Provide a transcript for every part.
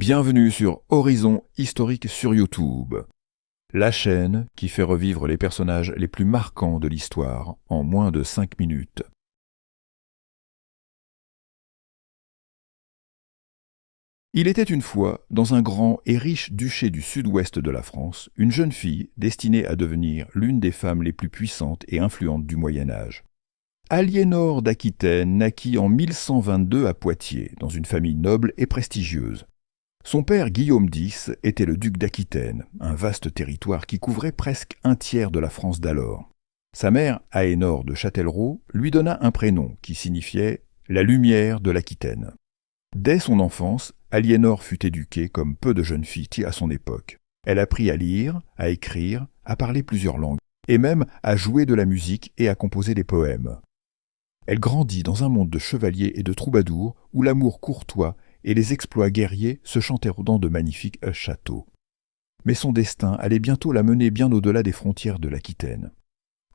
Bienvenue sur Horizon Historique sur YouTube, la chaîne qui fait revivre les personnages les plus marquants de l'histoire en moins de 5 minutes. Il était une fois, dans un grand et riche duché du sud-ouest de la France, une jeune fille destinée à devenir l'une des femmes les plus puissantes et influentes du Moyen-Âge. Aliénor d'Aquitaine naquit en 1122 à Poitiers, dans une famille noble et prestigieuse. Son père Guillaume X était le duc d'Aquitaine, un vaste territoire qui couvrait presque un tiers de la France d'alors. Sa mère, Aénor de Châtellerault, lui donna un prénom qui signifiait « la lumière de l'Aquitaine ». Dès son enfance, Aliénor fut éduquée comme peu de jeunes filles à son époque. Elle apprit à lire, à écrire, à parler plusieurs langues, et même à jouer de la musique et à composer des poèmes. Elle grandit dans un monde de chevaliers et de troubadours où l'amour courtois et les exploits guerriers se chantèrent dans de magnifiques châteaux. Mais son destin allait bientôt la mener bien au-delà des frontières de l'Aquitaine.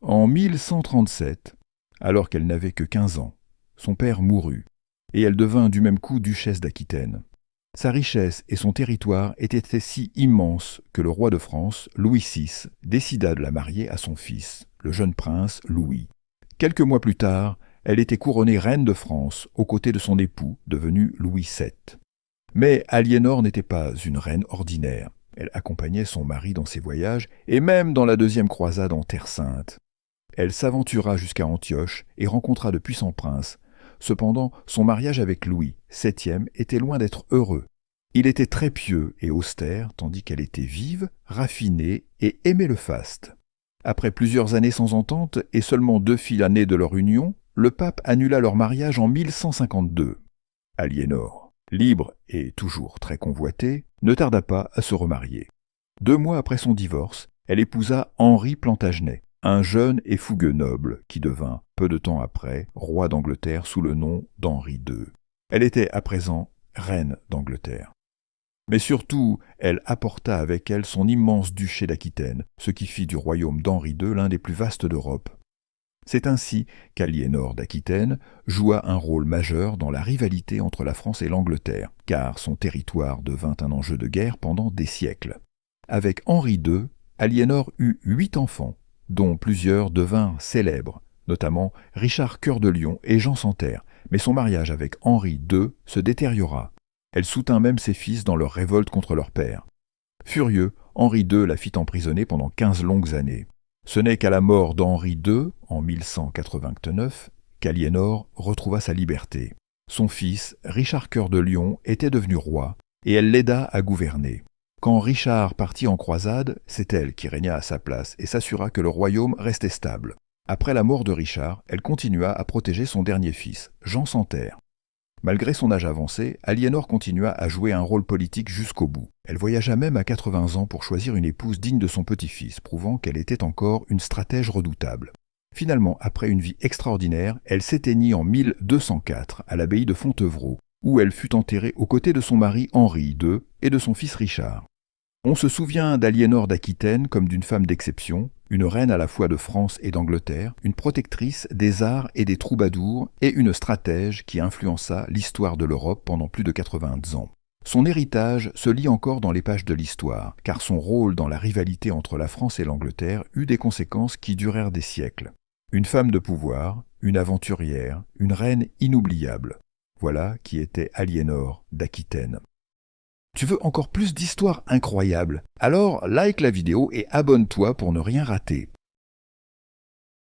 En 1137, alors qu'elle n'avait que 15 ans, son père mourut, et elle devint du même coup duchesse d'Aquitaine. Sa richesse et son territoire étaient si immenses que le roi de France, Louis VI, décida de la marier à son fils, le jeune prince Louis. Quelques mois plus tard, elle était couronnée reine de France aux côtés de son époux, devenu Louis VII. Mais Aliénor n'était pas une reine ordinaire. Elle accompagnait son mari dans ses voyages et même dans la deuxième croisade en Terre Sainte. Elle s'aventura jusqu'à Antioche et rencontra de puissants princes. Cependant, son mariage avec Louis VII était loin d'être heureux. Il était très pieux et austère, tandis qu'elle était vive, raffinée et aimait le faste. Après plusieurs années sans entente et seulement 2 filles nées de leur union, le pape annula leur mariage en 1152. Aliénor, libre et toujours très convoitée, ne tarda pas à se remarier. 2 mois après son divorce, elle épousa Henri Plantagenet, un jeune et fougueux noble qui devint, peu de temps après, roi d'Angleterre sous le nom d'Henri II. Elle était à présent reine d'Angleterre. Mais surtout, elle apporta avec elle son immense duché d'Aquitaine, ce qui fit du royaume d'Henri II l'un des plus vastes d'Europe. C'est ainsi qu'Aliénor d'Aquitaine joua un rôle majeur dans la rivalité entre la France et l'Angleterre, car son territoire devint un enjeu de guerre pendant des siècles. Avec Henri II, Aliénor eut 8 enfants, dont plusieurs devinrent célèbres, notamment Richard Cœur de Lion et Jean Santerre, mais son mariage avec Henri II se détériora. Elle soutint même ses fils dans leur révolte contre leur père. Furieux, Henri II la fit emprisonner pendant 15 longues années. Ce n'est qu'à la mort d'Henri II, en 1189, qu'Aliénor retrouva sa liberté. Son fils, Richard Cœur de Lion, était devenu roi, et elle l'aida à gouverner. Quand Richard partit en croisade, c'est elle qui régna à sa place et s'assura que le royaume restait stable. Après la mort de Richard, elle continua à protéger son dernier fils, Jean Santerre. Malgré son âge avancé, Aliénor continua à jouer un rôle politique jusqu'au bout. Elle voyagea même à 80 ans pour choisir une épouse digne de son petit-fils, prouvant qu'elle était encore une stratège redoutable. Finalement, après une vie extraordinaire, elle s'éteignit en 1204 à l'abbaye de Fontevraud, où elle fut enterrée aux côtés de son mari Henri II et de son fils Richard. On se souvient d'Aliénor d'Aquitaine comme d'une femme d'exception, une reine à la fois de France et d'Angleterre, une protectrice des arts et des troubadours et une stratège qui influença l'histoire de l'Europe pendant plus de 80 ans. Son héritage se lit encore dans les pages de l'histoire, car son rôle dans la rivalité entre la France et l'Angleterre eut des conséquences qui durèrent des siècles. Une femme de pouvoir, une aventurière, une reine inoubliable. Voilà qui était Aliénor d'Aquitaine. Tu veux encore plus d'histoires incroyables? Alors like la vidéo et abonne-toi pour ne rien rater.